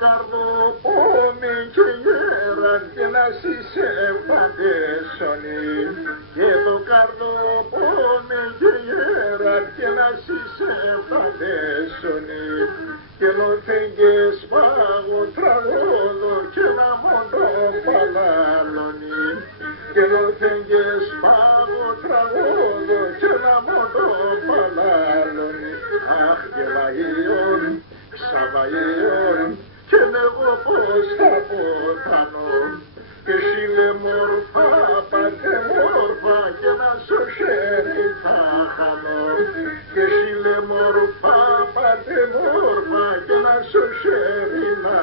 καρδοπόμι και γέραν και να συσσεύματεσονι. Και το καρδοπόμι και γέραν και να συσσεύματεσονι. Και νοθέγγες πάγω τραγόδο και να μοντώ παλάλωνι. Και νοθέγγες πάγω τραγόδο και να μοντώ παλάλωνι. Αχ και λαϊόν, ξαβαϊόν, και εγώ πως θα ποθανώ. Και σύλλε μόρφα, πάτε μόρφα, και να σου χέρι θα χανώ. Και σύλλε μόρφα, πάτε μόρφα, και να σου χέρι να